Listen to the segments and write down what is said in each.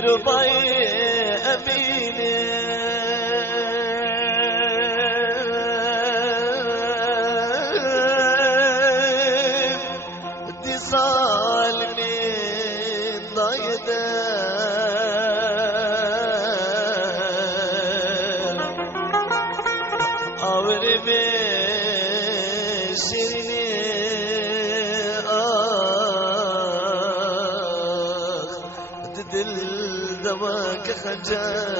رباي أميني اتصال من ضيدة أور بشرني دل دواك خجر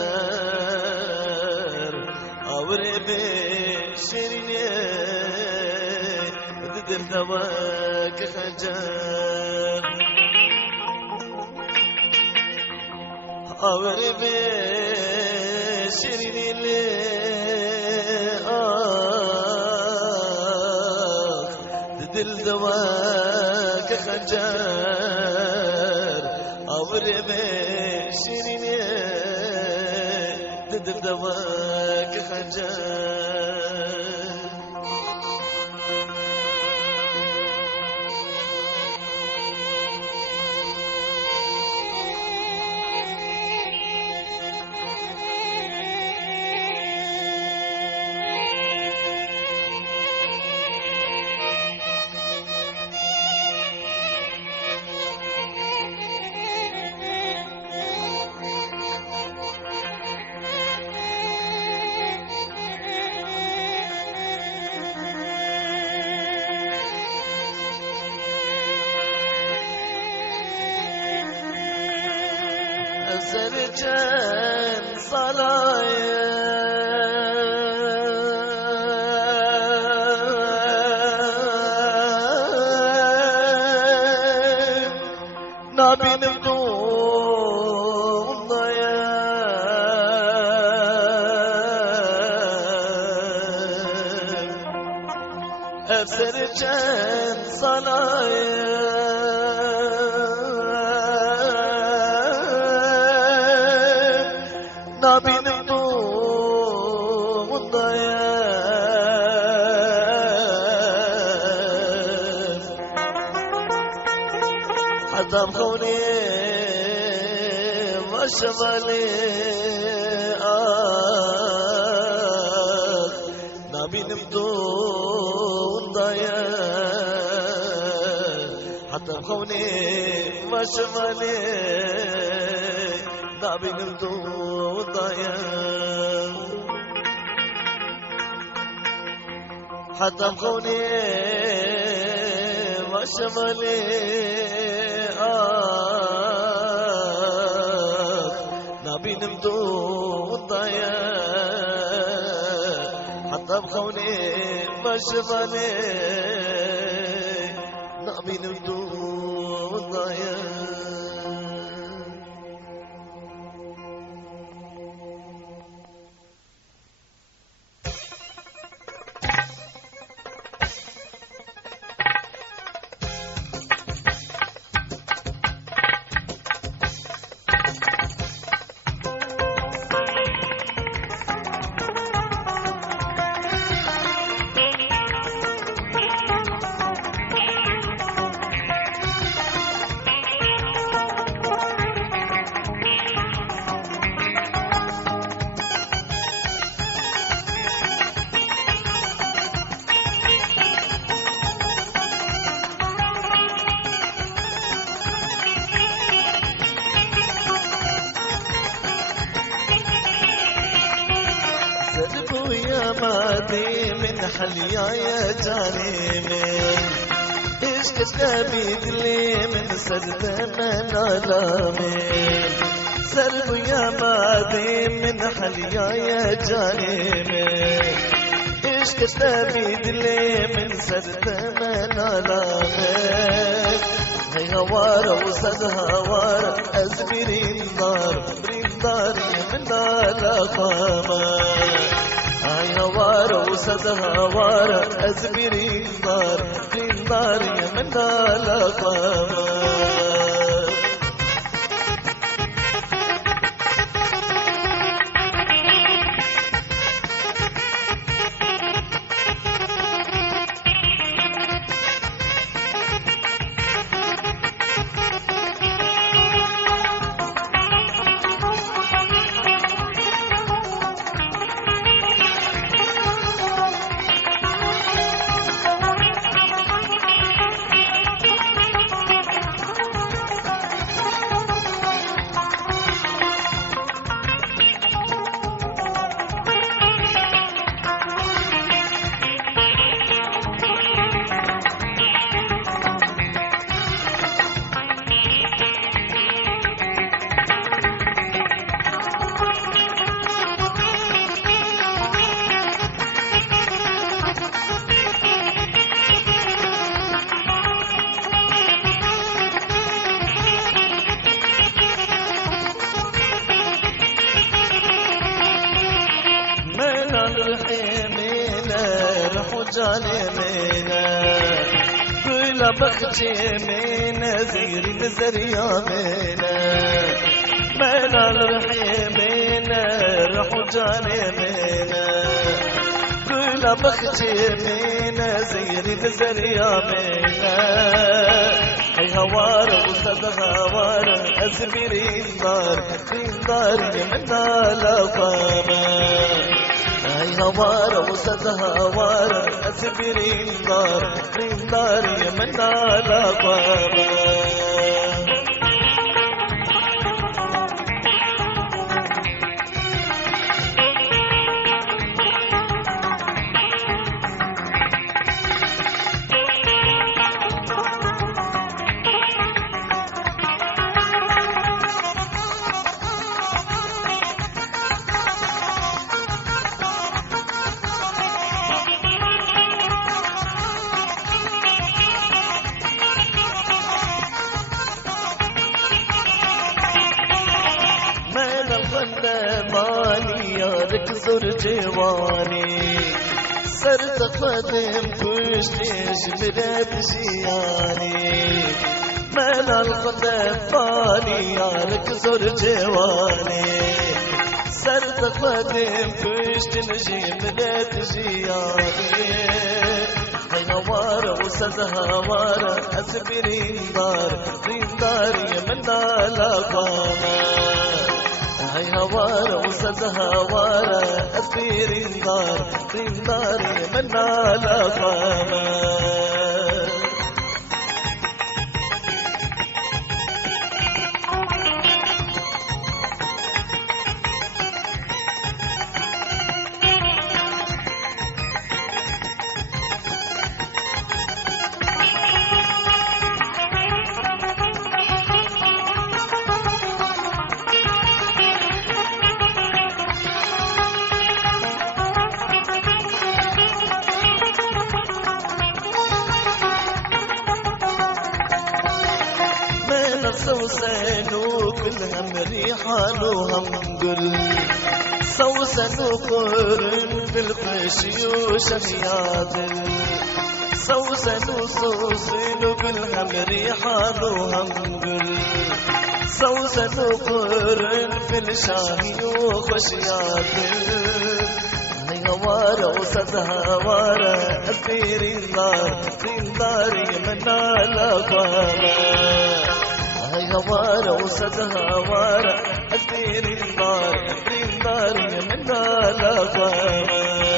أور بشرني دل دواك خجر أور بشرني دل دواك خجر أور بشرني دل دواك خجر سرجان صلايا نبي نبدون ضيا سرجان صلايا نبي نبدون ضيا حتى مخوني وشمالي نبي نبدون ضيا حتى مخوني وشمالي نبي نبدون ضيا حتى مخوني وشمالي نبي نبدون ضيا حتى مخوني وشمالي نبي نبدون ضيا سربوا يا مادي من حليا يا جاني ايش كتابي لي من سرد من علامي سربوا يا مادي من حليا يا جاني ايش كتابي لي من سرد من علامي هي هوار وسد هوار ازبرين دار برين داري من القامة هاي هوار وسد هوار ازبرين دار برين داري من القامة جاني منا كل بختي منا زير نزريا منا منا الرحيمنا روح جاني منا كل بختي منا زير نزريا منا اي هوار وصد هوار اسبري دار يمنا لا فاما اي هوار وصد هوار اسبري دار يمنا لا فاما ماني يارك زور جواني سرت قدم كشتش برد جياني مالا الخلفاني يارك زور جواني سرت قدم كشتش برد جياني هاي هوار وسد هوار اسبري دار يمنا لا قاما هاي هوار وصد هوار أسبير دار منا لا فاما سوسنو كلهم ريحان وهم قل سوسنو قرن بالقشي وشهيادل سوسنو كلهم ريحان وهم قل سوسنو قرن في الشاهي وخشيادل هاي هوار وصد هوار أسبير دار يمنا لا فاما هاي هوار وصد هوار أسبير دار يمنا لا فاما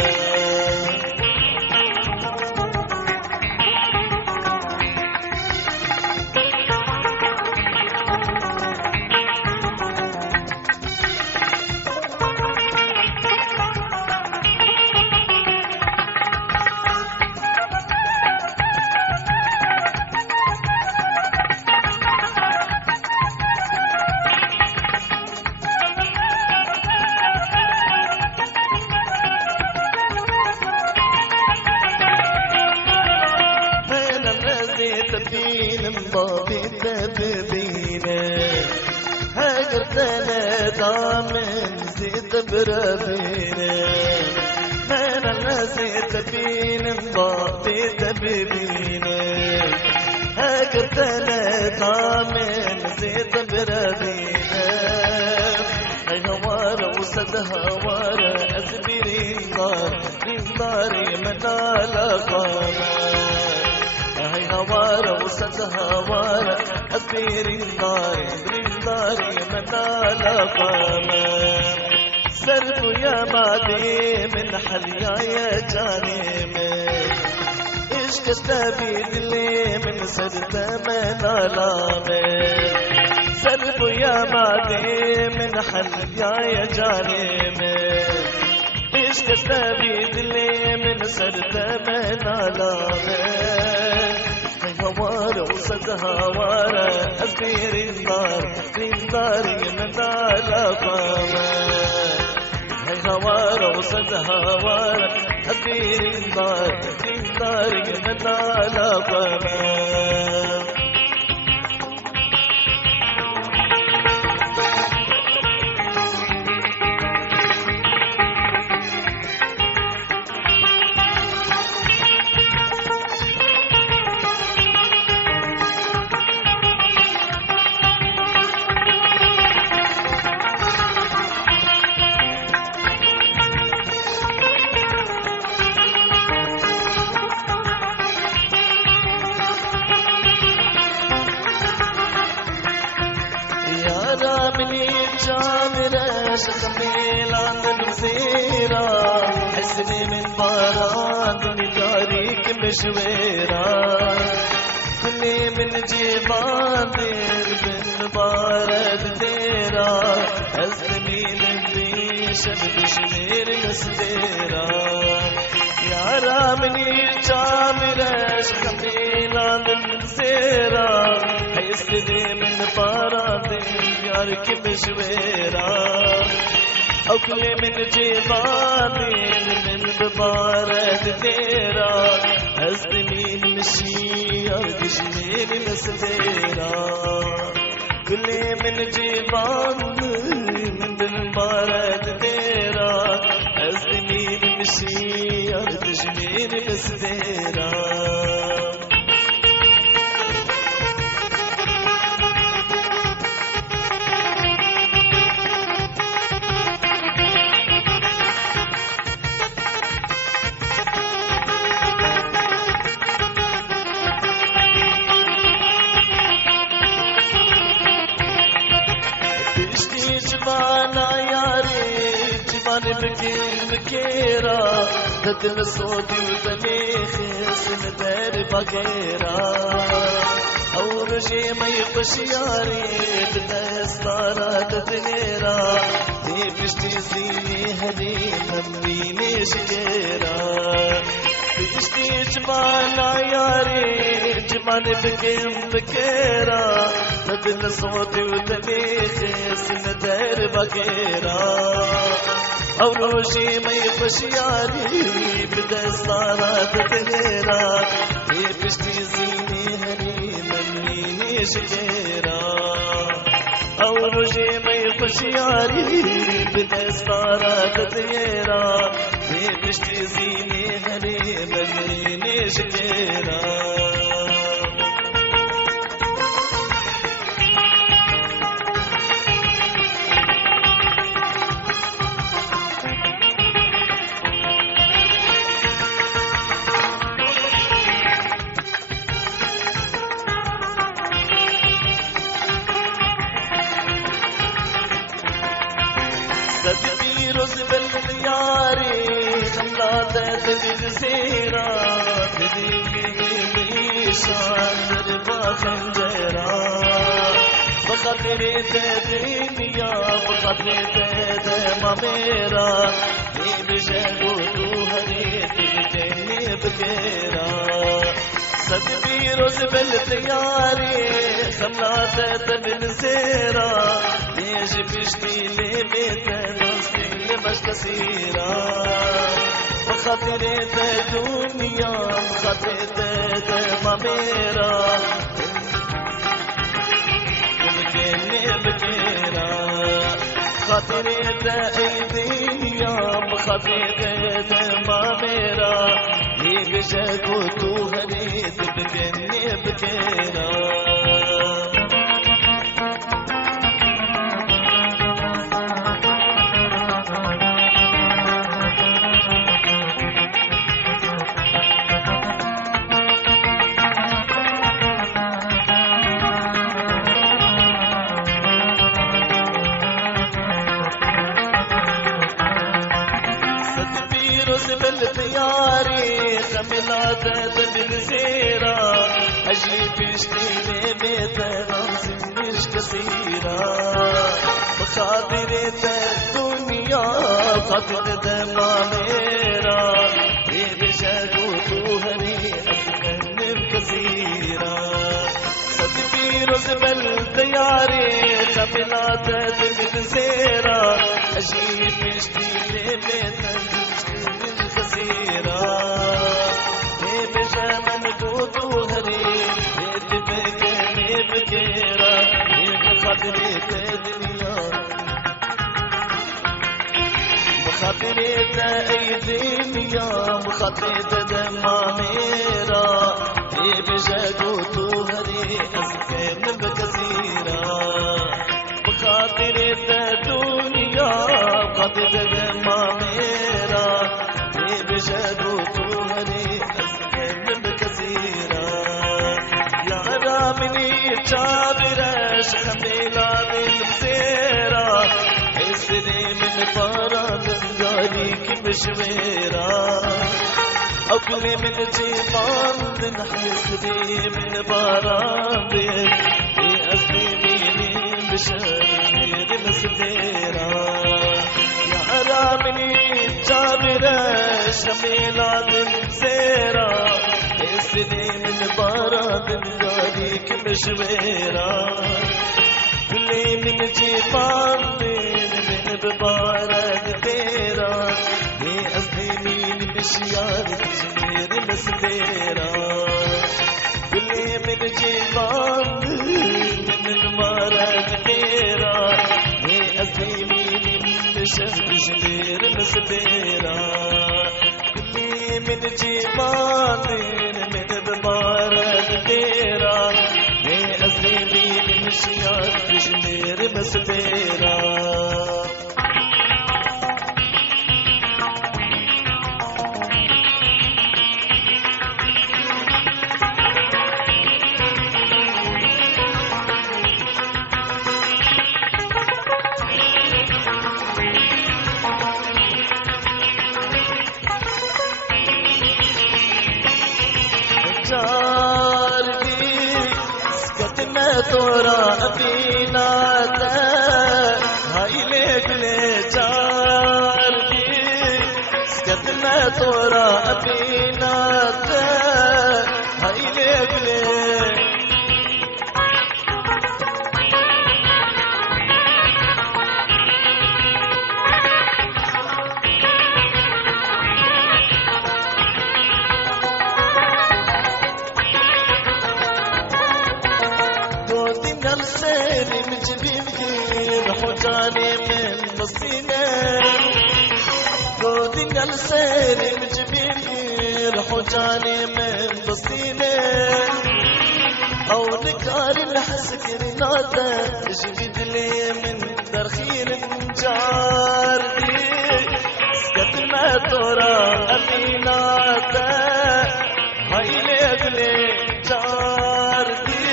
بابي تبدينا هاجرت انا دامن زيت بربينا انا نسيت بين بابي تبدينا هاجرت انا دامن زيت بربينا هاي هوار وصد هوار اسبري دار منا لا قاما هاي هوار وصد هوار أسبير دار منا لا قاما سرت يا بعدي من حليا يا جانمك إيش كتابي دلي من سرت منا لامك سرت يا بعدي من حليا يا جانمك إيش كتابي دلي من سرت منا لامك هاي هوار وصد هوار أسبير دار يمنا لا قاما هاي هوار وصد هوار أسبير دار يمنا لا قاما شخميلان المزيرة حسني من باران داريك مشويرة كلي من جيبان دير بالبارد ديرة أزمي للبيشن بشمير السديرة يا رامني جامرة شخميلان المزيرة حسني من باران داريك مشويرة أو كل من جبالي من ببارد ديرا أزمين مشي أرقش من السديرا كل من جبالي من ببارد ديرا أزمين مشي أرقش من السديرا جبانا ياري جباني بكيرا تدل صوتي وتميخي سندر بغيرا او رجي ما يبش ياري تدستارا تدنيرا دي بشتي زيني هدي هميني شكيرا بشتي جبانا ياري جباني بكيرا تدل صوتي وتميخي سندر بغيرا او روشي ما يبش ياري بدستارات تهيرا بشتي زيني هني منيني شكيرا او روشي ما يبش ياري بدستارات تهيرا بشتي زيني هني منيني شكيرا تدبير بالخياري خلاطة بالزيرة تدبير شان ربا خنجرة بخاطري تدنيا بخاطري تدماميرا بجاقو توهري تبكيني بكيرا تدبير بالخياري خلاطة بالزيرة يجي بشتي لي بيتنا مش كثيرة بخاطري الدنيا بخاطري ماميرا بكيني بكيرا خاطري الدنيا بخاطري ماميرا لي بجاكو توهري بكيني بكيرا بالثياري خملات بالزيرة أجري بشتيني بيتنا مش كثيرة بخاطري الدنيا بخاطري ماميرا بشاقو توهري أفكر كثيرة صدقي رزبل دياري خملات بالزيرة أجري بشتيني بيتنا كثيرة بجمن دوهري بكيني بكيرا بخاطري الدنيا بخاطري الدنيا بخاطري دماميرا بجاقو توهري أسفين بكثيرة بخاطري الدنيا بخاطري دماميرا بجاقو توهري أسفين بكثيرة يا رامني جابرة شخميلان المزيرة حس اسري من باران جاريك مشويرا أقلي من جيبان من حيسري من باران أسري ميني بشوير مسديرا يا رامني جابرة شميلة من زيرا اسري من باران جاريك مشويرا كلي من جيبان من ببارك تيرا هي أصلي مين بشيار تجمير مسديرا كلي من جيبان من ببارك تيرا هي أصلي مين بشيار تجمير مسديرا كلي من جيبان من ببارك تيرا هي أصلي مين بشيار تجمير مسديرا तोरा अबीना हाई ले गले चार की स्कत में तोरा अबीना हाई ले गले حجاني من مصينة قودين السير مجبير حجاني من مصينة أو نكار الحسكر ناتا جبيد لي من درخير جار دي سكت ما ترى أميناتا هاي لي جار دي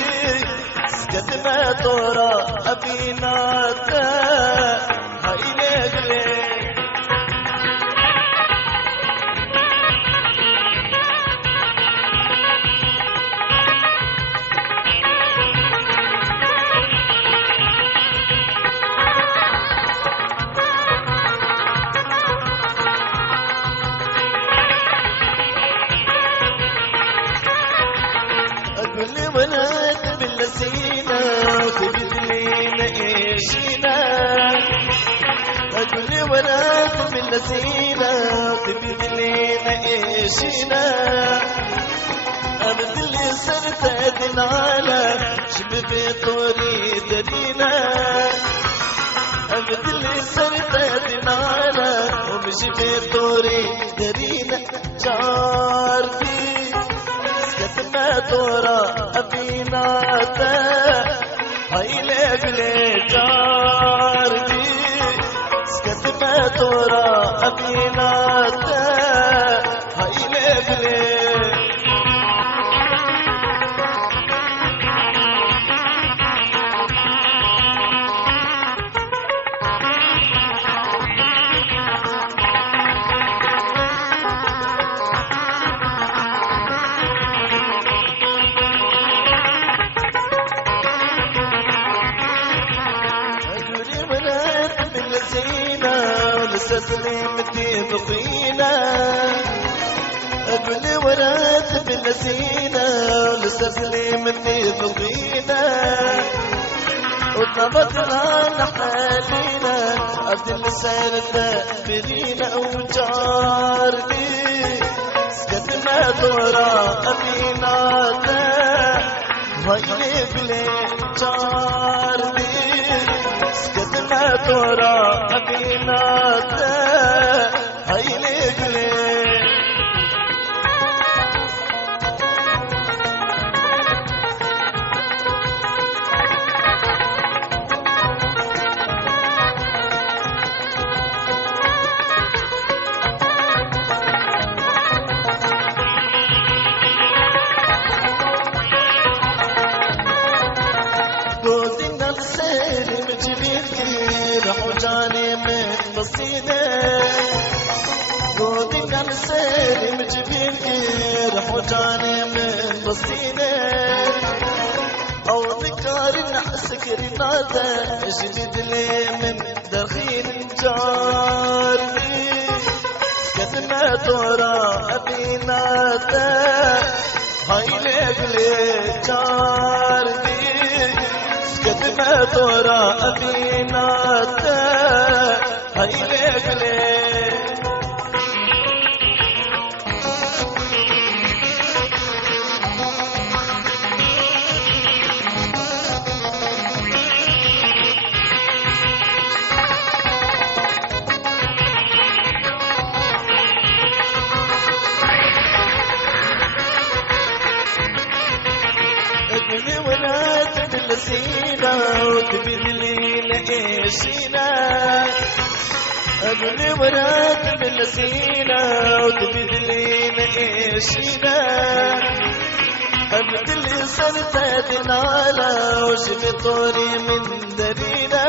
سكت ما ترى أبيناتا هاي لي أقول لي ولد بالنسينة تبدلينا إيشينا أقول لي ولد بالنسينة تبدلينا إيشينا أبدلي صرت أدنالا شبه طوري ددينا أبدلي صرت أدنالا ومشبه طوري ددينا جارتي ما ترى أبيناتا هاي لبلي جاردي سكت ما ترى أبيناتا هاي لبلي لسليمتي بقينا أقولي ورات بالنسينا لسليمتي بقينا وطبطنا لحالينا عبد اللسان تأبرينا وجارتي سكت ما ترى أبيناتا هاي بلي جارتي سكت ما ترى أبيناتا هاي بلي حجاني من فلسطيني قودي كان سالم جبين جرح وجاني من فلسطيني أو ذكر النحس كريناته جديد لي من دخيل جاري سكت ما ترى أبيناته هاي ليك لي جاري سكت ما ترى أبيناته هاي ليك لي ابني ولاد بالسينا وتبدلي لقيشينا ابني ولاد بالسينا وتبدلي لقيشينا ابدلي صرت نالا وشفي طوري من درينا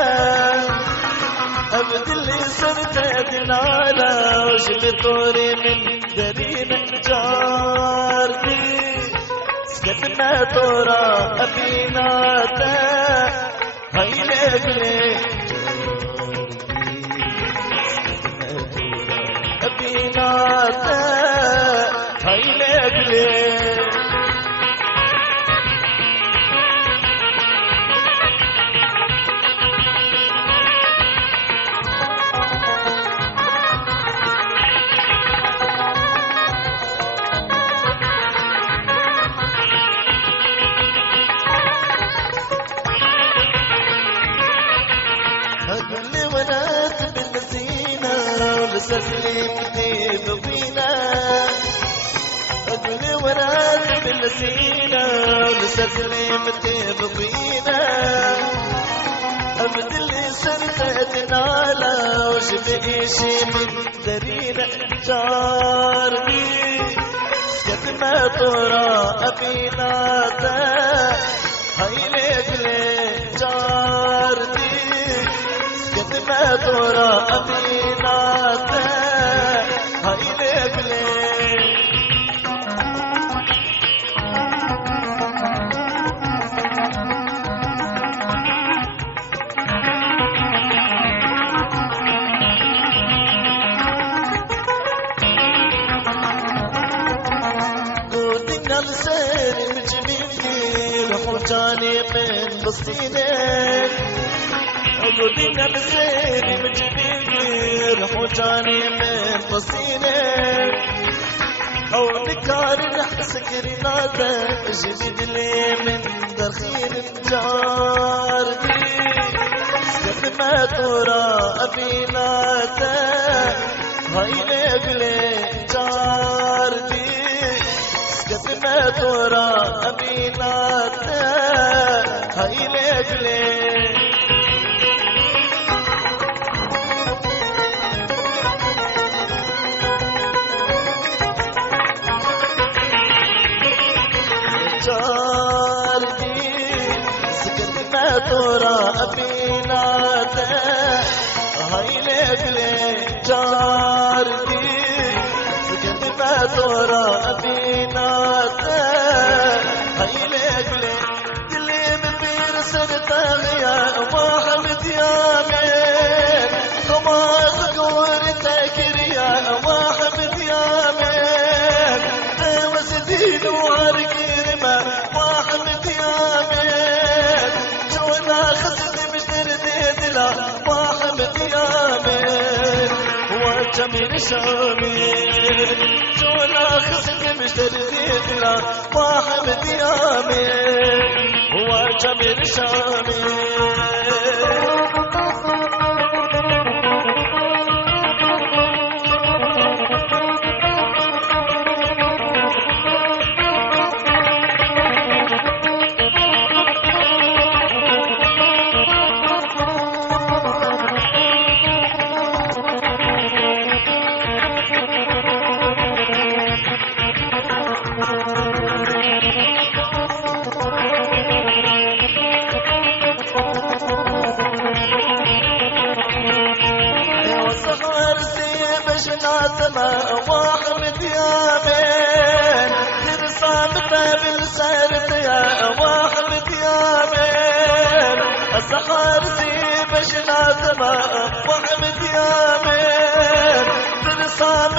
ابدلي صرت نالا وشفي طوري من درينا جارتي سكتنا تورا أبيناتا هاي لبلي أبيناتا هاي لبلي أقولي ونات بالسينا ولسلمتي بطينا أقولي ونات بالسينا ولسلمتي بطينا أبدلي سرتت نالا وشبقي شي من درينا جاري سكت ما ترى أبيناتا هاي ليك لي جارتي ما ترى أبيناتا هاي ليك لي قودنا لسير مجميل وحجاني من فلسطيني قودنا لسير مجميل وحجاني من فلسطيني أو نكار النحس كريناته جديد لي من دخيل جارتي سكت ما ترى أبيناته هاي ليك لي جارتي سكت ما ترى أبيناته هاي ليك لي جارتي سكت ما ترى أبيناته هاي ليك لي جارتي سكت ما ترى أبيناته هاي ليك لي دلي من بير سنة يا محمد يا من وما ذكر تاكر يا محمد يا من وسدين واركير محمد يا من جونا خسد مشتر ديدلا محمد يا من وجميل شامي جونا خسد مشتر ديدلا محمد يا من وجميل شامي دماء واحمد يا بين ترسام بالسرد يا واحمد يا بين السحار بشنا دماء واحمد يا بين ترسام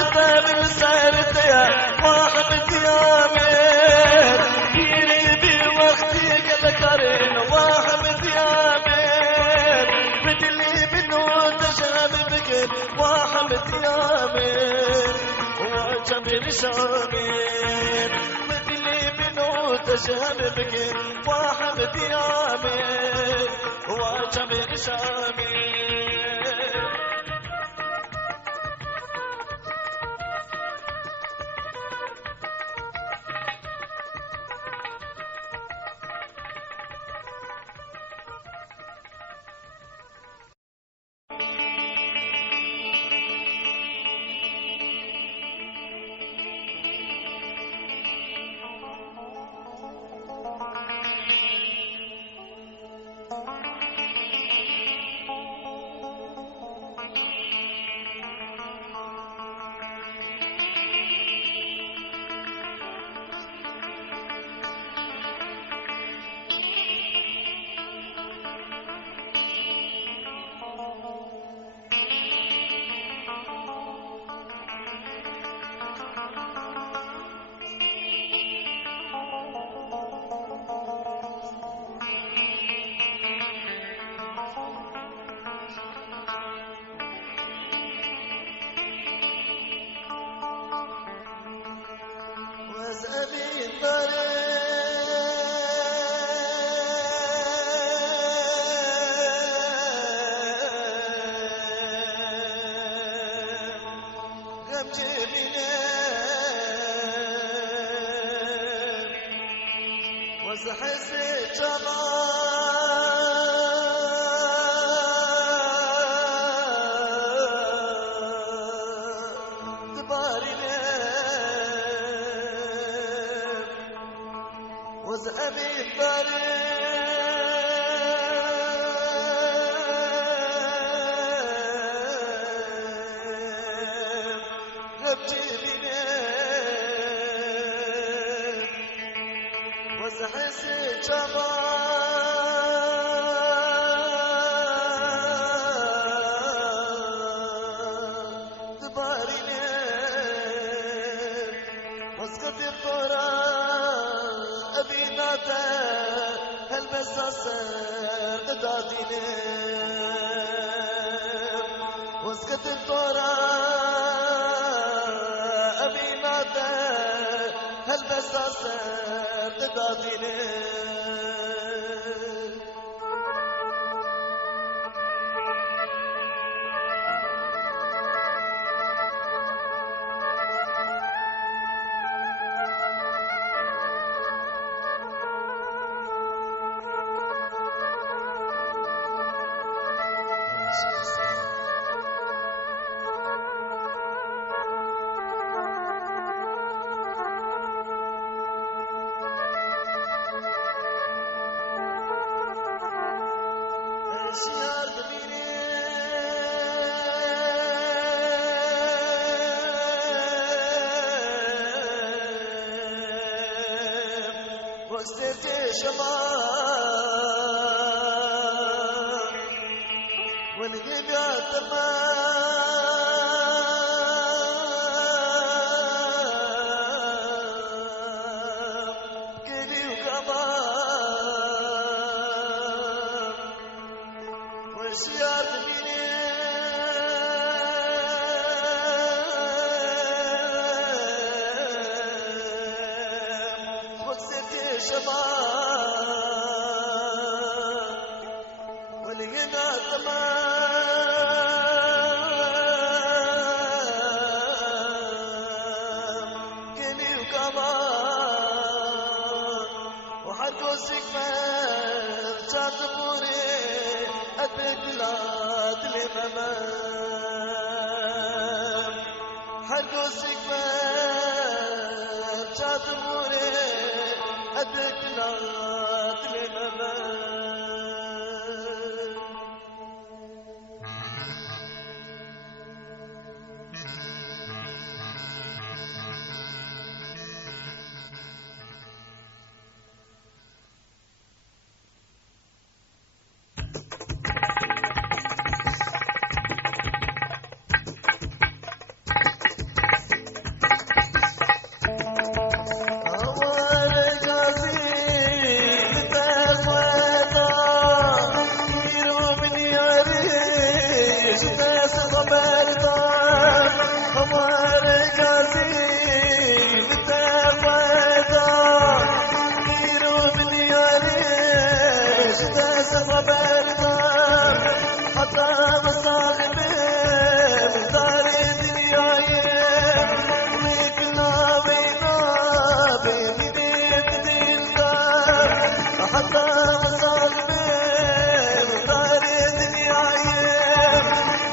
بالسرد يا واحمد يا بين يري بوقتي قلقرين واحمد يا بين بدلي بنود شغب بكر واحمد يا بين وجميل شامين بدلي بنود شغب بكر واحمد يا بين وجميل شامين وزحس جمال تبارينا وزأبي وزحس جمال تبارينا واسقط الطرا أبيناتا هل بساسا قدادينا واسقط الطرا أبيناتا هل بساسا قدادينا شيار دميني وستي شمال ونجيب يا تمام كلي وكمان وشيار دميني وستي شمال ولقينا تمام كلي وكمان وحركو سكمل جاتبوري بلاد الإمام حرقو سكمل جاتبوري بلاد الإمام اجتاز وبردان حتى مصاغبي من دار دنياي ويكنا بينا بيديد دلدان حتى مصاغبي من دار دنياي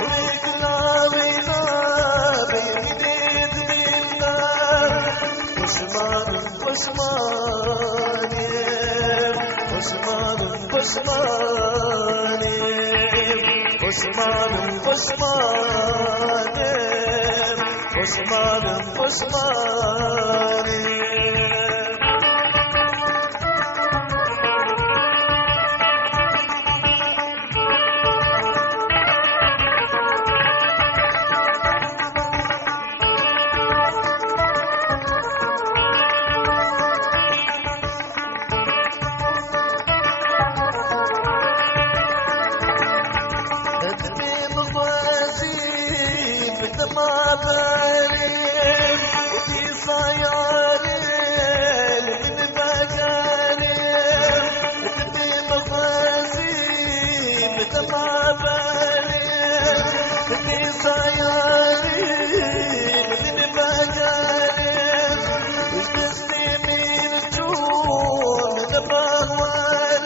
ويكنا بينا بيديد دلدان عثمان عثماني عثمان عثماني عثمان عثماني عثمان عثماني ما بارين ودي صيارين من بقارين ودي مخازين مثل ما بارين ودي صيارين من بقارين وش بسلمين الجوع من بغوارين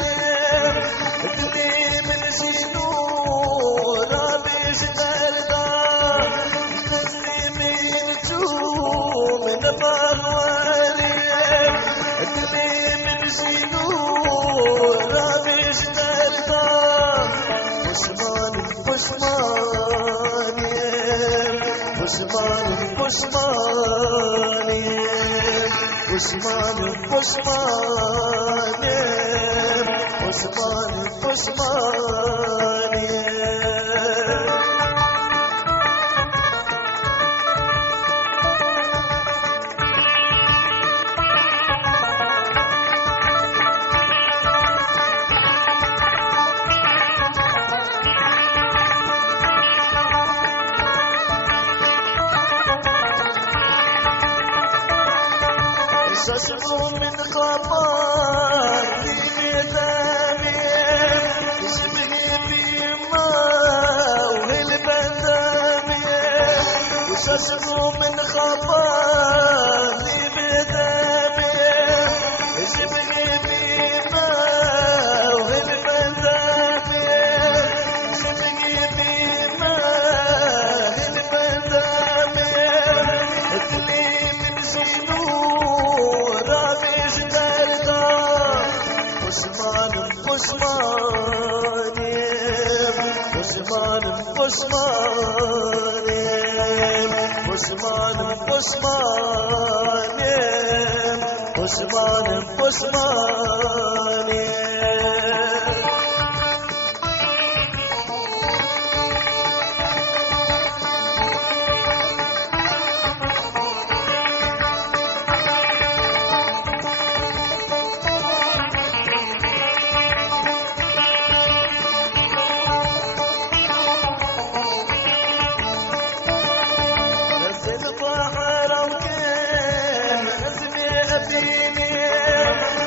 ودي من سنور رابش دردان من بغوالي ادلي من سنور رامش دردان عثمان عثماني عثمان عثماني عثمان عثماني عثمان عثماني شسمو من قمر في ميداني يشبه بيما وهل بندامي وشسمو من قمر في ميداني يشبه بيما وهل بندامي يشبه بيما وهل بندامي ادلي من سنور عثمان عثماني عثمان عثماني عثمان عثماني عثمان عثماني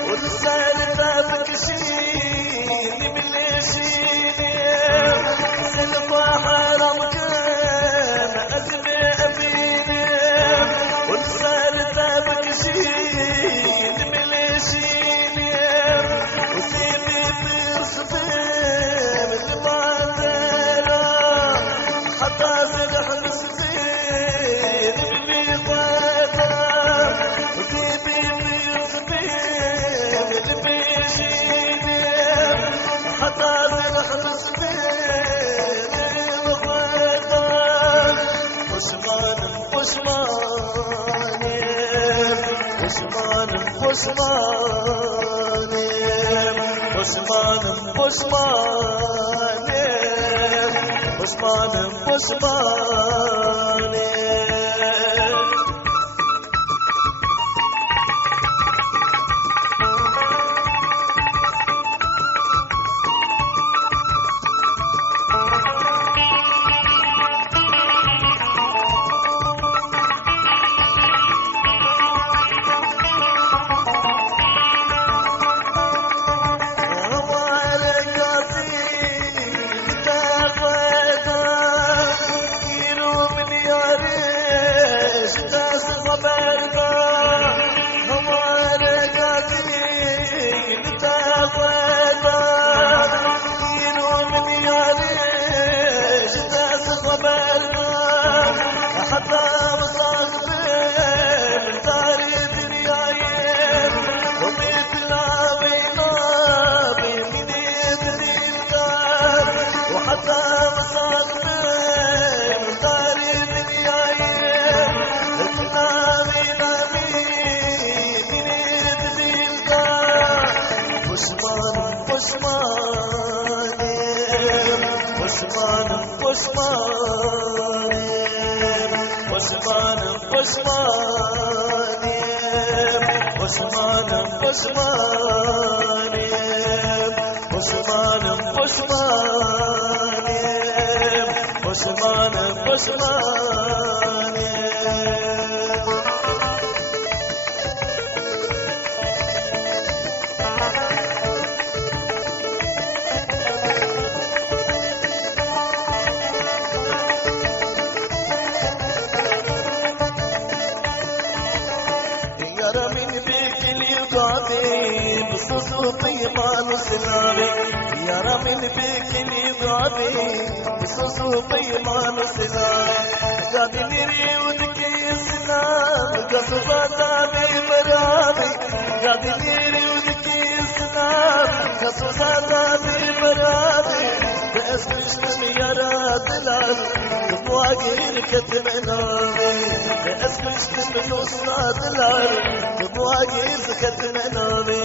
والسالفة بكشيني بالليشيني سلفة حرام كان أزمي أبيني والسالفة بكشيني بالليشيني وسيبي بيصفي من بعدنا حتى زرح نسبين بالميقاتة وسيبي حتى زرح نسبين الغيطان عثمان عثماني عثمان عثماني عثمان عثماني عثمان عثماني وحتى مصاحبين داري دنيايين ومثل بينابي من يدري الدار وحتى مصاحبين داري دنيايين تنامي نامي من يدري الدار بشمان بشمان بشمان بشمان بشمان بشمان بشمان بشمان بشمان بصوصي ما نسلاري يا رامين بكني ضابي بصوصي ما نسلاري قاعد نري ودكي سلام قصفاتا بمرامي قاعد نري ودكي سلام قصفاتا بمرامي باسمشتم يا رادلال بواقير كتمنامي باسمشتم نوصنا دلال بواقير كتمنامي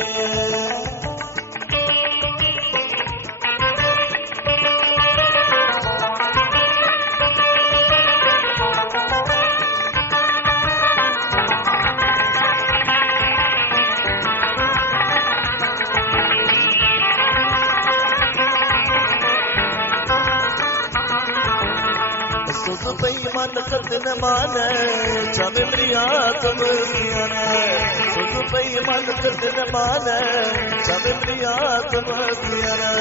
صوصي ما نقدنا معنا جام مريات مزيانا صوصي ما نقدنا معنا جام مريات مزيانا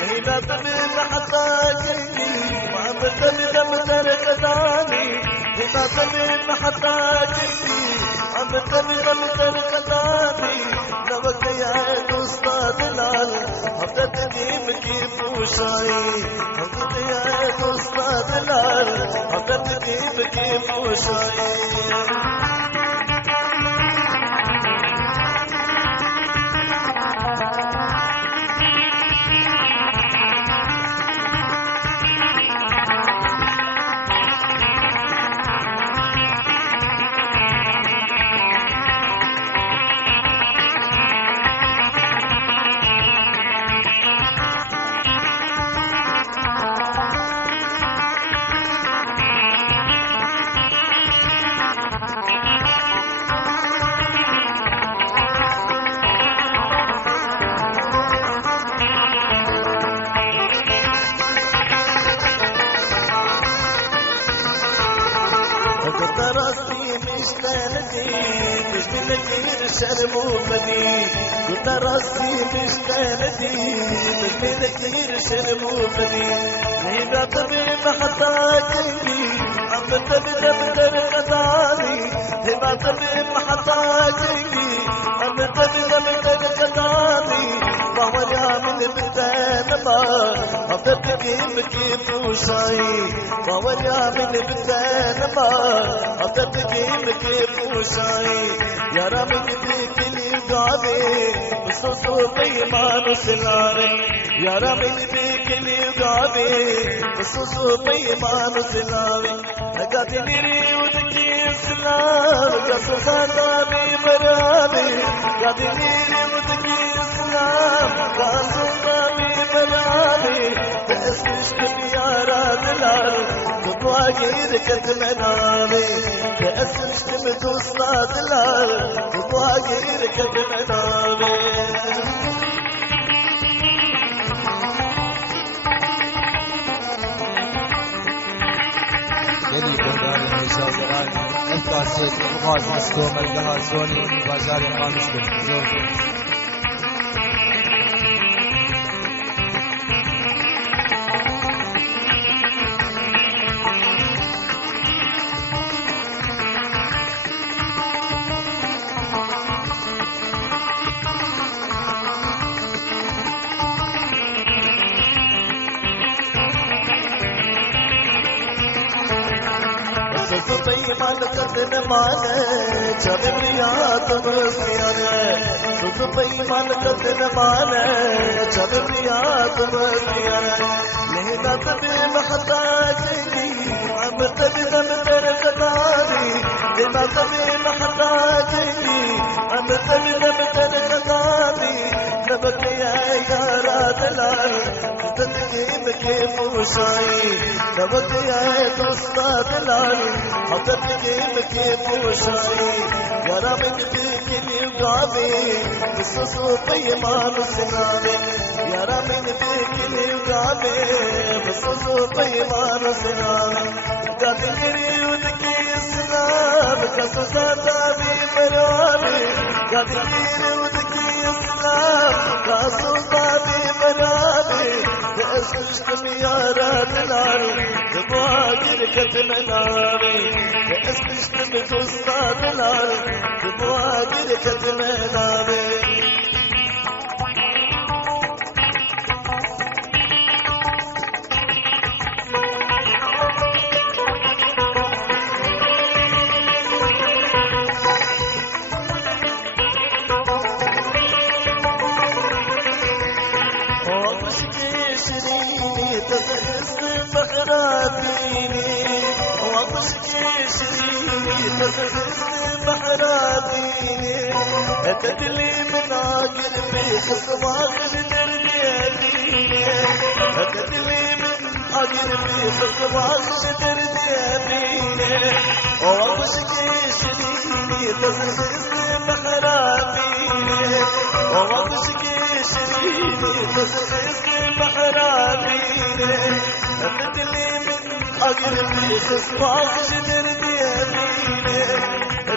مهينا تبين حتى جني ما بتبين مدرك داني مهينا تبين حتى جني ما بتبين مدرك داني نبك يا أستاذ لال حفظت جيب كيف وشاي حفظت يا أستاذ لال حفظت جيب كيف وشاي راسي مشتاقتي مشتاقتي الشرم وفدي قلت راسي مشتاقتي مشتاقتي الشرم وفدي لينا طبيب حطاكي عم تبدا قدامي لينا طبيب حطاكي عم تبدا قدامي ضويا من بدان ما حفظتك كيف وشاي ضويا من بدان ما حفظتك كيف وشاي يا رامي فيك القعدي بصوصي ما نسلاري يا رامي فيك القعدي بصوصي ما نسلاري قاعد نري ودكي سلام قصصاتا بمرامي قاعد نري ودكي سلام قصصاتا بمرامي باسمشتم يا رادلال بواقير كتمنامي باسمشتم توصنا دلال بواقير كتمنامي یعنی برداری مشاوران الفاسد خاص مسکوم الدهازونی بازار خامس بالحضور صدفي ما لقتنا معنا جاب بريات مسيانا صدفي ما لقتنا معنا جاب بريات مسيانا لهنا تبي محتاجني عم تبدأ مدرك داري لهنا تبي محتاجني عم تبدأ مدرك داري نبك يا راد العالم تتكيم كيف وشاي نبك يا دوستاد العالم تتكيم كيف وشاي يا رب تبيني وقابي بصوصي ما نسناني يا رب تبيني وقابي بصوصي ما نسناني قادري ودكي السلام كسوساتا بمرامي قادري ودكي السلام كسوساتا بمرامي اسكشتم يا رب العالم تبواجر كتم العالم اسكشتم دوستاد العالم تبواجر كتم العالم تدلي من عاقل بخصم عاقل درديابيني تدلي من عاقل بخصم عاقل درديابيني ووقشكي شريني تسخص محرابيني ووقشكي شريني تسخص محرابيني تدلي من عاقل بخصم عاقل درديابيني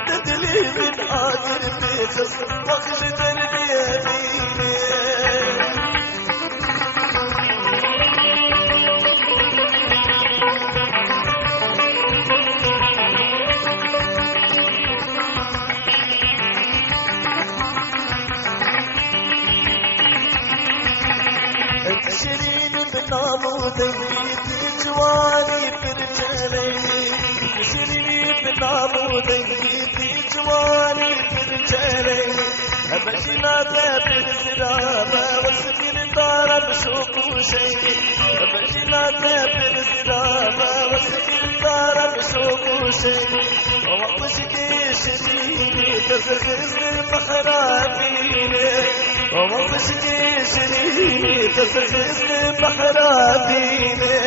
تدلي من عاقل بخصم عاقل درديابيني شيرين بنامو دنگي جواني برجلي شيرين بنامو دنگي جواني برجلي بجنا تبر سرابا وسكن دار بشوق شيء بجنا تبر سرابا وسكن دار بشوق شيء ووقشكي شيرين تسخز محرابيني ووقشكي شيرين تسخز محرابيني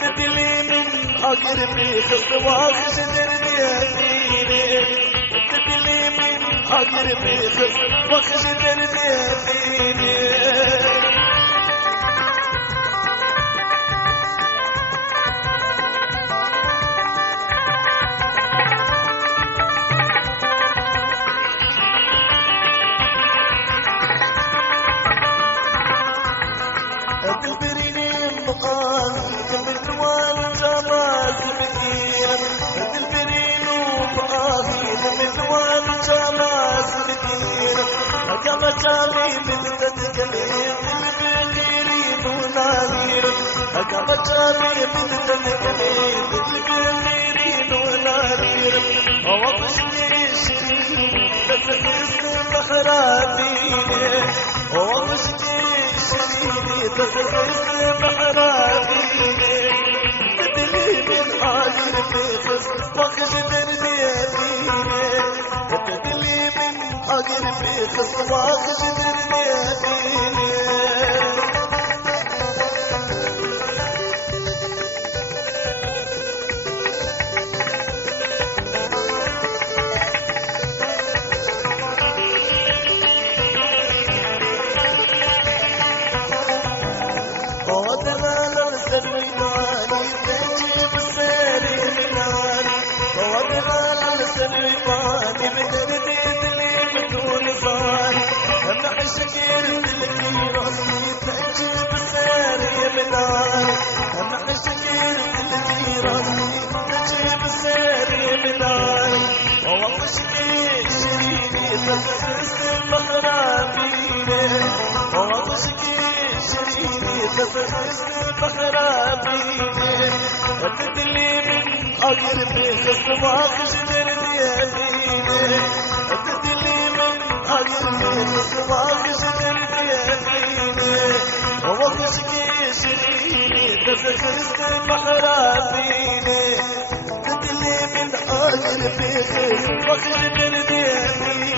تدلي من أقربي خصواك شدر ديابيني تدلي من أقربي خصواك شدر ديابيني جامي من تتكلم بالبغير مناهير أقام جامي من تتكلم بالبغير مناهير ووقشني شريك تسخز محرابيني ووقشني شريك تسخز محرابيني تدلي من عاجر بخص وقش درديابيني تدلي من عاجر بخص وقش درديابيني عشقين اللي راسي تعجب ساري منار أنا عشقين اللي راسي تعجب ساري منار ووقشكي شريني تخصص محرابيني ووقشكي شريني تفرست بخرابيني تدلي من أقرب خصما خجدر دياليني تدلي من أقرب خصما خجدر دياليني ووقشكي شريني تفرست بخرابيني تدلي من أقرب خصما خجدر دياليني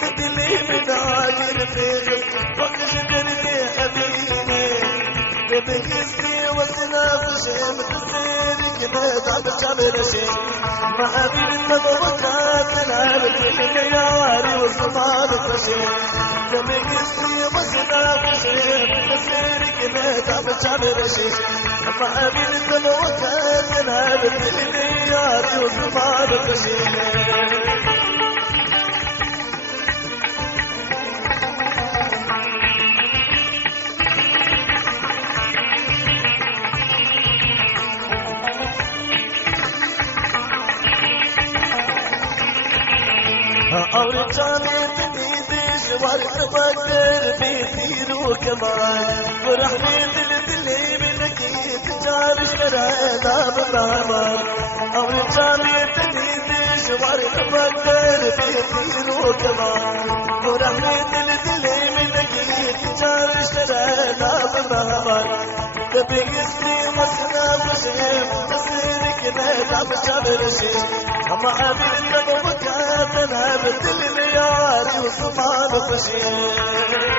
تدلي من أقرب وقشدر دياليني ببكسني وسنافشي متسيرك نتعب شمرشي ما أبين المضوكات نعرف الكياري وصفار فشي ببكسني وسنافشي متسيرك نتعب شمرشي ما أبين المضوكات نعرف الكياري وصفار فشي और जाने तेरी देश वर्त बदर बेतीरो कमाल रहने दिल दिले में नकीत जारिश कराना बहामाल और जाने तेरी देश वर्त बदर बेतीरो कमाल रहने दिल दिले में नकीत जारिश कराना बहामाल कभी किसने मसना बशे तस्वीर के नैदाम शबरशे हम अभी तब वकातना بدل اليار وصفان خشي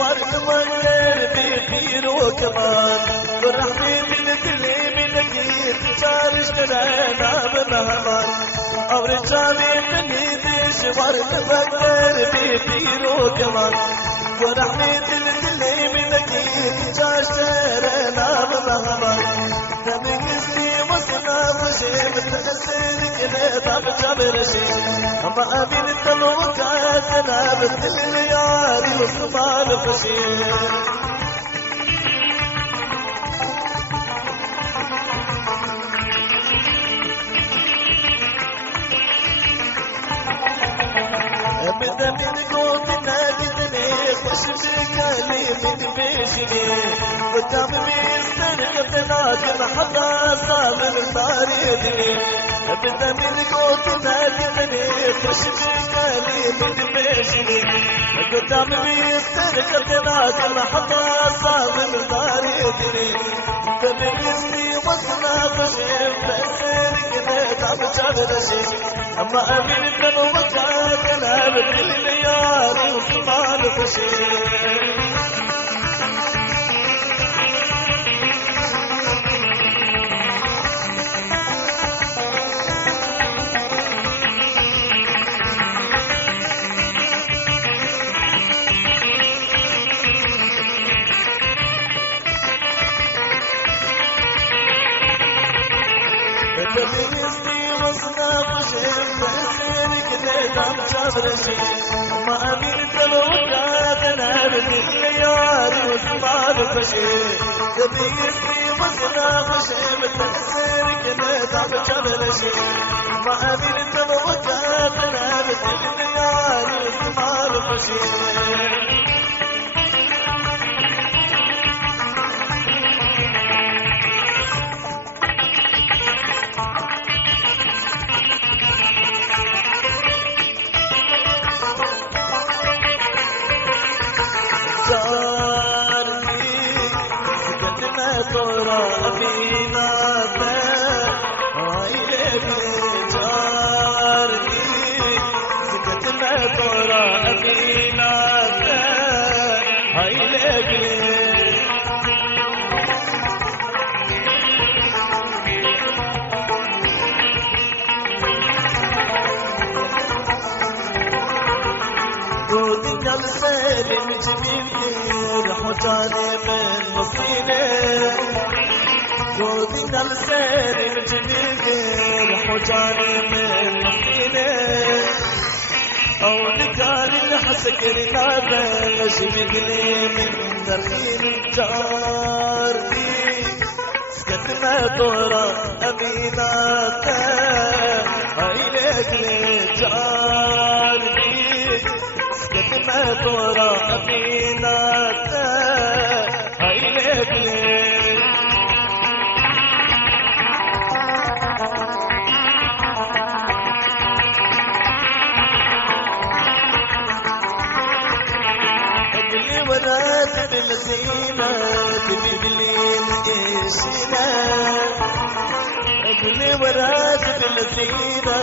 ورد مغير بيخيرو كمان برحمة الدلي منكيت شارش ترانا بمهمان أو رجالي تنيدش ورد مغير بيخيرو كمان برحمة الدلي منكيت شارش ترانا بمهمان تبقسني وصنا بشي متخسر كنتا بجبرشي أما أبين التلوكاتنا بدل الياري وصفان خشي أبدا من قوتنا جدني خوش بكالي من بيشني قدام بيستر قتنا كمحطة صامر الباردني أبدا من قوتنا جدني خوش بكالي من بيشني قدام بيستر قتنا كمحطة صامر الباردني تبقسني وصنا خشيم تأثير كنت عم شابرشي أما أمين التنوكاتنا بدل اليار وصفان خشيم تبقسني وصنا خشيم تأثير كنت عم شابرشي أما أمين التنوكاتنا بدل اليار وصفان خشيم تبقسني وصنا خشيم تأثير كنت عم شابرشي أما أمين التنوكاتنا بدل اليار وصفان خشيم तोरा अमीना पे आइले बेचार दी सिकत में तोरा अमीना पे आइले बे جميل غير حجاني من مصينة جودنا الخير الجميل غير حجاني من مصينة أو نقال الحسكر نابش بقلي من درخين جارتي سكت ما دورا أميناتا هاي لقلي جارتي سكت ما دورا أميناتا هاي لقلي ورات بالزينة تبيبلين إيشنا أقولي ورات بالزينة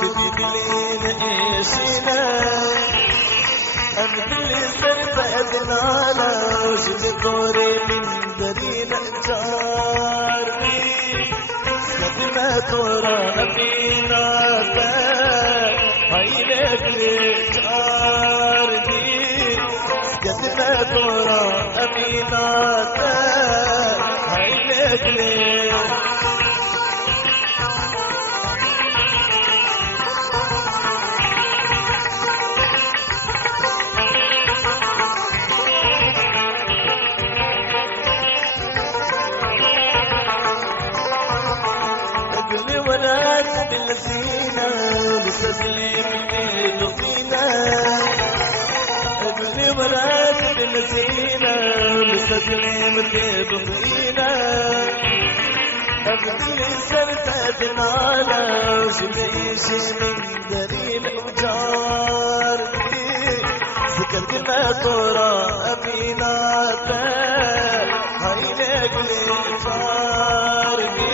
تبيبلين إيشنا أمدلي سرت أدنانا وجد دوري من درين جاري سكتنا دورا أبينا هاي لقلي جاري قدنا دورا أميناتا هاي لقلي أقلي ولاد بالزينة بسسليم بلقينا ابني ولاد بالزينة بسسليم بلقينا ابني سرت أدنانا وجميشي من دليل وجارتي سكتنا طورا أميناتا هاي لقلي جارتي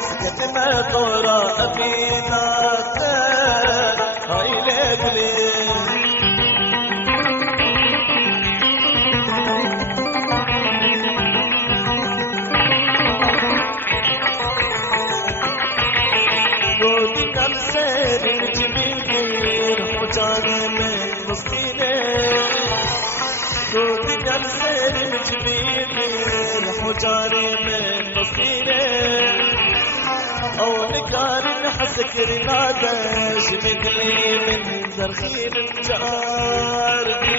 سكتنا طورا أميناتا هاي لقلي جودنا الخير الجميل غير حجاني من مصينة جودنا الخير الجميل غير حجاني من مصينة أو نقار حسكر نادش بقلي من درخين جارتي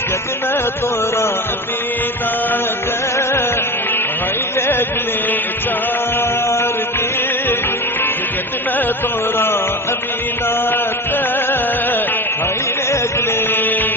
سكتنا طورا أبيناتا هاي لقلي جارتي سكتنا طورا أميناتا هاي لقلي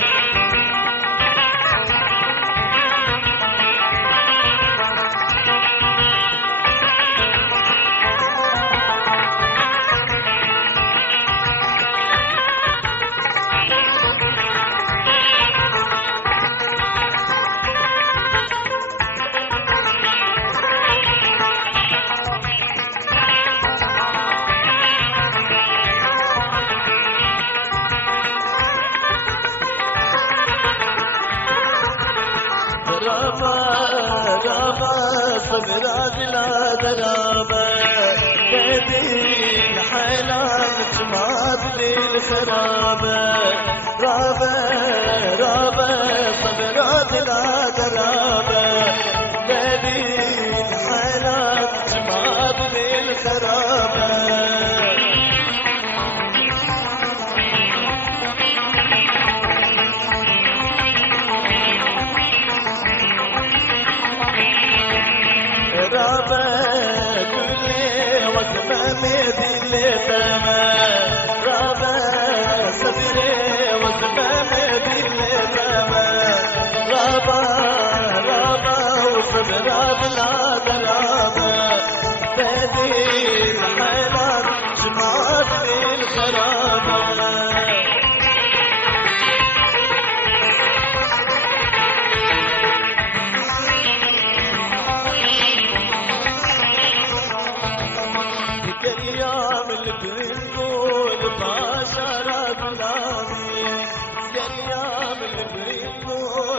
راما صبرا بلا دراما بدين حيلان جماد للخرابة راما صبرا بلا دراما بدين حيلان جماد للخرابة رابا كل وسمة مدين لتما رابا صبري وسمة مدين لتما رابا وصبرا بلا درابا بدين حيلان جمعات للخرابة البريمو